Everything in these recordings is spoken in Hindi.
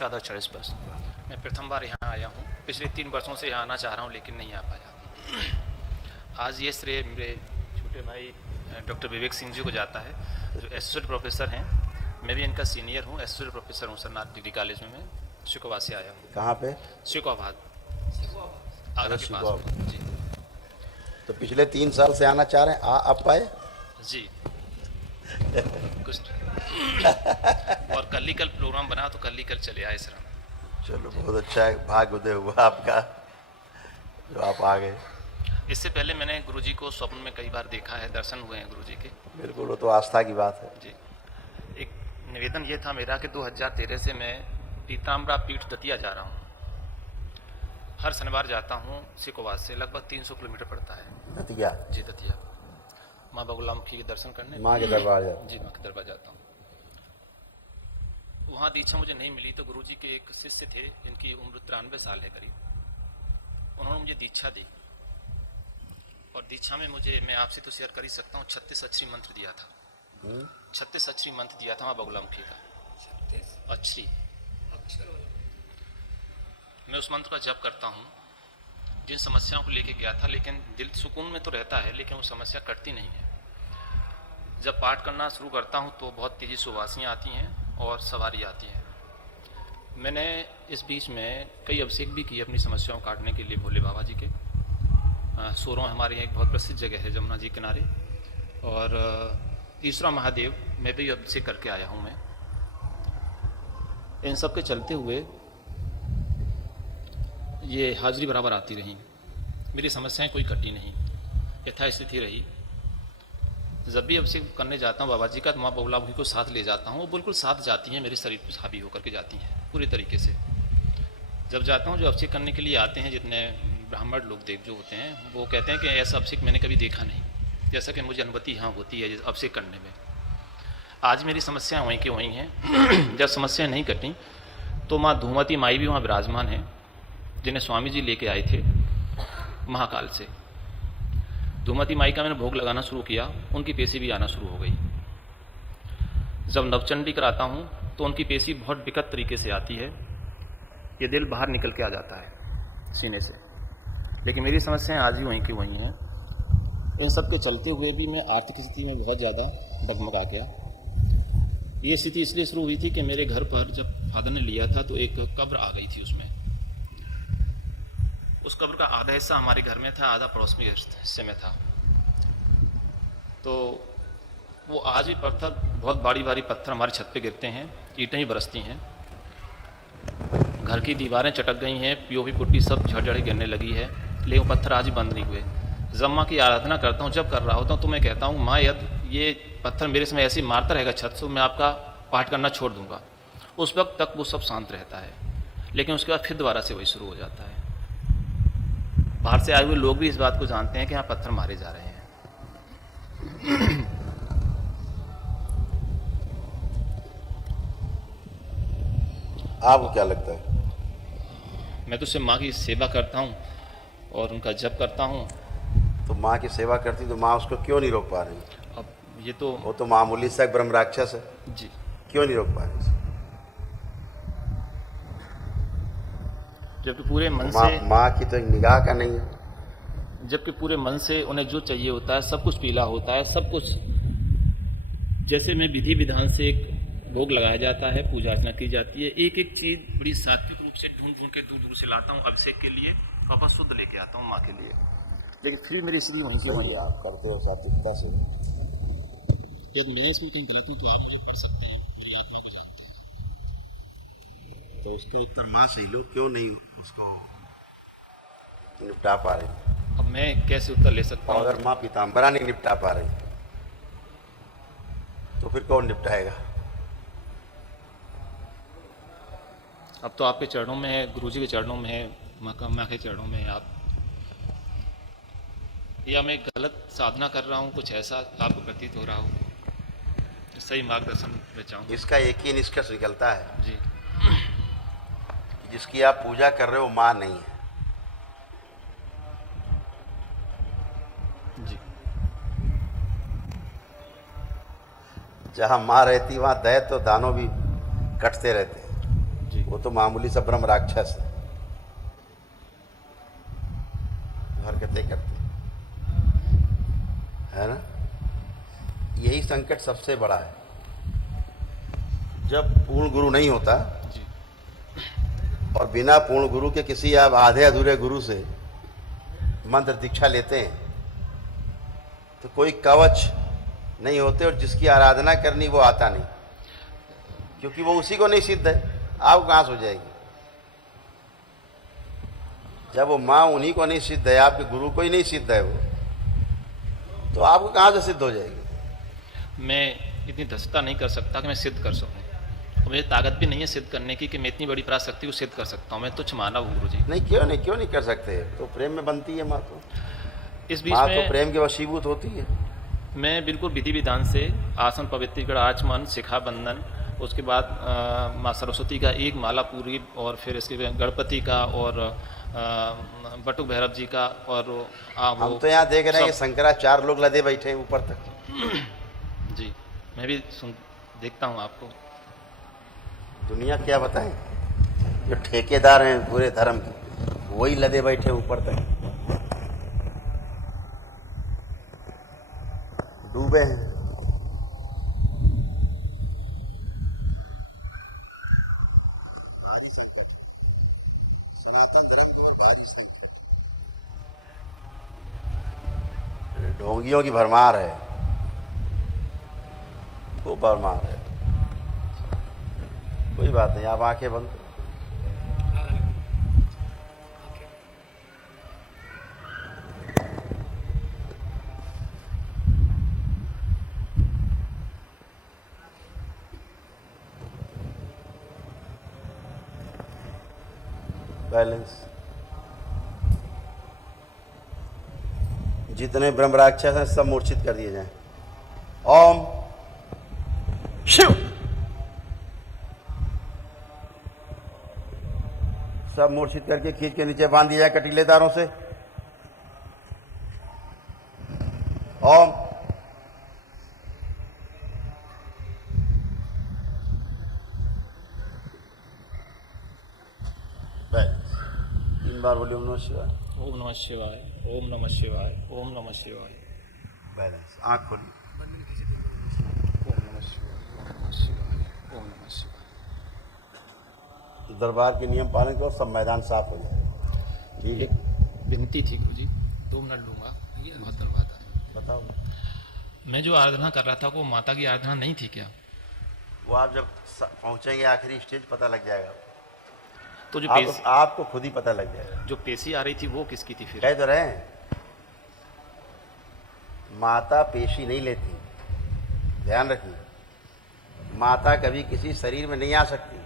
वर्ष मैं प्रथम बार यहाँ आया हूँ। पिछले 3 वर्षों से यहाँ आना चाह रहा हूँ लेकिन नहीं आ पाया। आज ये श्रेय मेरे छोटे भाई डॉक्टर विवेक सिंह जी को जाता है, जो एसोसिएट प्रोफेसर हैं। मैं भी इनका सीनियर हूँ, एसोसिएट प्रोफेसर हूँ सरनाथ डिग्री कॉलेज में। मैं शिकोवा से आया हूँ। कहाँ पे? शिकोवाबाद, आगरा के पास में जी। तो पिछले 3 साल से आना चाह रहे हैं, अब पाए जी कुछ और कल ही कल प्रोग्राम बना तो कल ही कल चले आए सर। चलो बहुत अच्छा है, भाग्य उदय हुआ आपका जो आप आ गए। इससे पहले मैंने गुरुजी को स्वप्न में कई बार देखा है, दर्शन हुए हैं गुरुजी के। बिल्कुल, वो तो आस्था की बात है जी। एक निवेदन ये था मेरा कि 2013 से मैं पीताम्बरा पीठ दतिया जा रहा हूँ। हर शनिवार जाता हूँ सिकोवा से, लगभग 300 किलोमीटर पड़ता है। दतिया? जी दतिया, माँ बगुलामुखी के दर्शन करने, माँ के दरबार जाते? जी माँ के दरबार जाता हूँ। वहाँ दीक्षा मुझे नहीं मिली तो गुरुजी के एक शिष्य थे, इनकी उम्र 93 साल है करीब। उन्होंने मुझे दीक्षा दी और दीक्षा में मुझे, मैं आपसे तो शेयर कर ही सकता हूँ, 36 अक्षरी मंत्र दिया था। 36 अक्षरी मंत्र दिया था माँ बगुलामुखी का। 36 अक्षरी मैं उस मंत्र का जप करता हूँ। जिन समस्याओं को लेके गया था, लेकिन दिल सुकून में तो रहता है लेकिन वो समस्या कटती नहीं है। जब पाठ करना शुरू करता हूँ तो बहुत तेज़ी से उबासियाँ आती हैं और सवारी आती है। मैंने इस बीच में कई अभिषेक भी किए अपनी समस्याओं काटने के लिए भोले बाबा जी के। सोरों हमारे यहाँ एक बहुत प्रसिद्ध जगह है जमुना जी किनारे, और तीसरा महादेव में भी अभिषेक करके आया हूँ मैं। इन सब के चलते हुए ये हाजिरी बराबर आती रही, मेरी समस्याएं कोई कटी नहीं, यथास्थिति रही। जब भी अभिषेक करने जाता हूँ बाबा जी का तो माँ बगुलामुखी को साथ ले जाता हूँ। वो बिल्कुल साथ जाती हैं, मेरे शरीर पर हावी होकर के जाती हैं पूरी तरीके से। जब जाता हूँ, जो अभिषेक करने के लिए आते हैं जितने ब्राह्मण लोग देव जो होते हैं, वो कहते हैं कि ऐसा अभिषेक मैंने कभी देखा नहीं, जैसा कि मुझे अनुमति यहाँ होती है अभिषेक करने में। आज मेरी समस्याएँ वहीं की वहीं हैं। जब समस्याएँ नहीं कटी तो माँ धूमवती माई भी वहाँ विराजमान है, जिन्हें स्वामी जी लेके आए थे महाकाल से। धूमवती माई का मैंने भोग लगाना शुरू किया, उनकी पेशी भी आना शुरू हो गई। जब नवचंडी कराता हूँ तो उनकी पेशी बहुत विकट तरीके से आती है, ये दिल बाहर निकल के आ जाता है सीने से। लेकिन मेरी समस्याएं आज ही वहीं की वहीं हैं। इन सब के चलते हुए भी मैं आर्थिक स्थिति में बहुत ज़्यादा डगमगा गया। ये स्थिति इसलिए शुरू हुई थी कि मेरे घर पर जब फादर ने लिया था तो एक कब्र आ गई थी। उस कब्र का आधा हिस्सा हमारे घर में था, आधा पड़ोस में हिस्से में था। तो वो आज भी पत्थर, बहुत भारी भारी पत्थर हमारी छत पे गिरते हैं, ईंटें ही बरसती हैं। घर की दीवारें चटक गई हैं, पीओपी पुट्टी सब झड़ गिरने लगी है, लेकिन पत्थर आज भी बंद नहीं हुए। जब माँ की आराधना करता हूँ, जब कर रहा होता हूँ तो मैं कहता हूँ माँ यदि ये पत्थर मेरे समय ऐसे मारता रहेगा छत से, मैं आपका पाठ करना छोड़ दूंगा। उस वक्त तक वो सब शांत रहता है, लेकिन उसके बाद फिर दोबारा से वही शुरू हो जाता है। बाहर से आए हुए लोग भी इस बात को जानते हैं कि यहाँ पत्थर मारे जा रहे हैं। आपको क्या लगता है? मैं तो सिर्फ माँ की सेवा करता हूँ और उनका जप करता हूँ। तो माँ की सेवा करती तो माँ उसको क्यों नहीं रोक पा रही? अब ये तो वो तो मामूली सा एक ब्रह्म राक्षस है जी, क्यों नहीं रोक पा रही? जबकि पूरे मन से, माँ की तो एक निगाह का नहीं है। जबकि पूरे मन से उन्हें जो चाहिए होता है, सब कुछ पीला होता है, सब कुछ जैसे में विधि विधान से एक भोग लगाया जाता है, पूजा अर्चना की जाती है। एक एक चीज़ बड़ी सात्विक रूप से ढूंढ ढूंढ के दूर दूर से लाता हूँ अभिषेक के लिए, वापस शुद्ध लेके आता हूँ माँ के लिए। लेकिन फिर मेरी स्थिति वहीं से वहीं। आप करते हो सात्विकता से। यदि मेरे इसमें कहीं गलती तो आप कर सकते हैं, तो उसके उत्तर माँ से लोग क्यों नहीं उसको निपटा पा रहे? अब मैं कैसे उत्तर ले सकता हूँ? अगर माँ पीताम्बरा नहीं निपटा पा रही तो फिर कौन निपटाएगा? अब तो आपके चरणों में है, गुरुजी के चरणों में है, माँ के चरणों में है आप। या मैं गलत साधना कर रहा हूँ, कुछ ऐसा आपको प्रतीत हो रहा हो, सही मार्गदर्शन में चाहूँ। इसका एक ही निष्कर्ष निकलता है जी, कि जिसकी आप पूजा कर रहे हो माँ नहीं है। जी, जहाँ माँ रहती वहाँ दैत्य तो दानव भी कटते रहते हैं। जी। वो तो मामूली सा ब्रह्म राक्षस है, हरकतें करते है ना। यही संकट सबसे बड़ा है, जब पूर्ण गुरु नहीं होता जी। और बिना पूर्ण गुरु के किसी आप आधे अधूरे गुरु से मंत्र दीक्षा लेते हैं तो कोई कवच नहीं होते, और जिसकी आराधना करनी वो आता नहीं, क्योंकि वो उसी को नहीं सिद्ध है, आपको कहाँ से हो जाएगी। जब वो माँ उन्हीं को नहीं सिद्ध है, आपके गुरु को ही नहीं सिद्ध है वो, तो आपको कहाँ से सिद्ध हो जाएगी। मैं इतनी दक्षता नहीं कर सकता कि मैं सिद्ध कर सकूं, और मुझे ताकत भी नहीं है सिद्ध करने की कि मैं इतनी बड़ी पराशक्ति को सिद्ध कर सकता हूं। मैं तुच्छ मानव हूं गुरु जी। नहीं, क्यों नहीं कर सकते, तो प्रेम में बनती है माँ, तो इस बीच माँ तो में प्रेम के वशीभूत होती है। मैं बिल्कुल विधि विधान से आसन पवित्रीकरण आचमन शिखा बंधन, उसके बाद माँ सरस्वती का एक माला पूरी, और फिर इसके बाद गणपति का और बटुक भैरव जी का, और हम तो यहाँ देख रहे हैं कि सब। शंकराचार्य लोग लदे बैठे हैं ऊपर तक। जी, मैं भी देखता हूँ आपको। दुनिया क्या बताएं, जो ठेकेदार हैं पूरे धर्म के, वही लदे बैठे ऊपर तक, डूबे हैं। सनातन धर्म में भारी संकट, ढोंगियों की भरमार है, वो भरमार है। कोई बात नहीं, आप आंखें बंद करो। बैलेंस। जितने ब्रह्म राक्षस हैं सब मूर्छित कर दिए जाएं। ओम शिव। सब मूर्छित करके खींच के नीचे बांध दिया जाए कटीले तारों से। ओम। तीन बार बोलिए ओम नमः शिवाय। ओम नमः शिवाय, ओम नमः शिवाय, ओम नमः शिवाय। बैलेंस। आँख खोलिए। ओम नमः शिवाय, ओम नमः शिवाय, ओम नमः शिवाय। दरबार के नियम पालन करो, सब मैदान साफ हो जाए। ठीक एक है, विनती थी गुरु जी, 2 मिनट लूँगा, बहुत धन्यवाद है। बताओ। मैं जो आराधना कर रहा था वो माता की आराधना नहीं थी क्या? वो आप जब पहुंचेंगे आखिरी स्टेज पता लग जाएगा, तो जो आपको खुद ही पता लग जाएगा। जो पेशी आ रही थी वो किसकी थी फिर? कह तो रहे हैं, माता पेशी नहीं लेती, ध्यान रखिए। माता कभी किसी शरीर में नहीं आ सकती,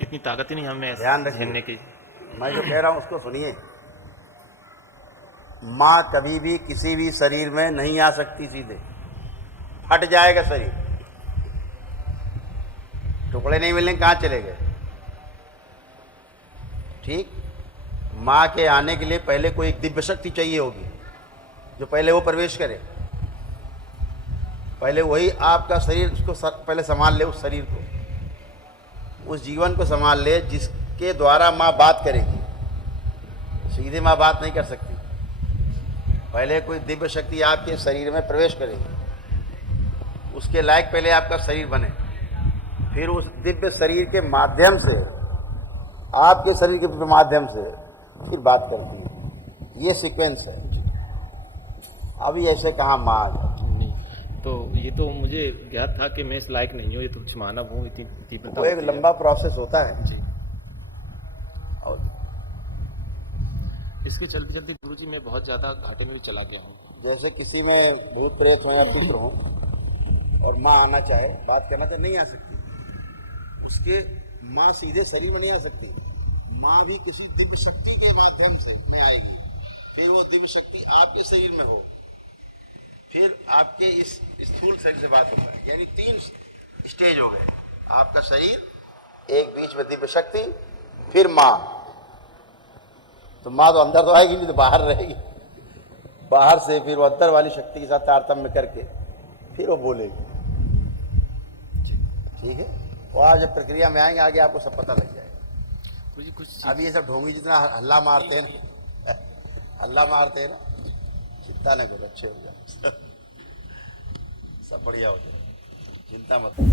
इतनी ताकत ही नहीं हमें ध्यान रखिए। झेलने की। मैं जो कह रहा हूं उसको सुनिए। माँ कभी भी किसी भी शरीर में नहीं आ सकती, सीधे फट जाएगा शरीर, टुकड़े नहीं मिलने, कहाँ चले गए। ठीक, माँ के आने के लिए पहले कोई एक दिव्य शक्ति चाहिए होगी, जो पहले वो प्रवेश करे, पहले वही आपका शरीर उसको पहले संभाल ले, उस शरीर को, उस जीवन को संभाल ले, जिसके द्वारा माँ बात करेगी। सीधे माँ बात नहीं कर सकती, पहले कोई दिव्य शक्ति आपके शरीर में प्रवेश करेगी, उसके लायक पहले आपका शरीर बने, फिर उस दिव्य शरीर के माध्यम से, आपके शरीर के माध्यम से फिर बात करती है। ये सीक्वेंस है। अभी ऐसे कहाँ माँ आ जाती। नहीं, तो ये तो मुझे ज्ञात था कि मैं इस लायक नहीं हूँ, ये तो मानव हूँ, इतनी तीव्रता वो एक होती है। लंबा प्रोसेस होता है। जी। और इसके चलते चलते गुरु जी मैं बहुत ज़्यादा घाटे में भी चला गया हूँ। जैसे किसी में भूत प्रेत हो या पितृ हो और माँ आना चाहे, बात करना चाहे, नहीं आ सकती, उसके माँ सीधे शरीर में नहीं आ सकती। माँ भी किसी दिव्य शक्ति के माध्यम से में आएगी, फिर वो दिव्य शक्ति आपके शरीर में हो, फिर आपके इस स्थूल शरीर से बात होता है। यानी 3 स्टेज हो गए, आपका शरीर, एक बीच में दिव्य शक्ति, फिर माँ। तो माँ तो अंदर तो आएगी नहीं, तो बाहर रहेगी, बाहर से फिर वो अंदर वाली शक्ति के साथ तारतम्य करके फिर वो बोलेगी। ठीक है, और आप जब प्रक्रिया में आएंगे आगे आपको सब पता लग जाएगा। गुरु जी कुछ अभी ये सब ढोंगी जितना हल्ला मारते हैं ना, हल्ला मारते हैं ना, चिंता नहीं करो, अच्छे हो जाए, सब बढ़िया हो जाए, चिंता मत करो।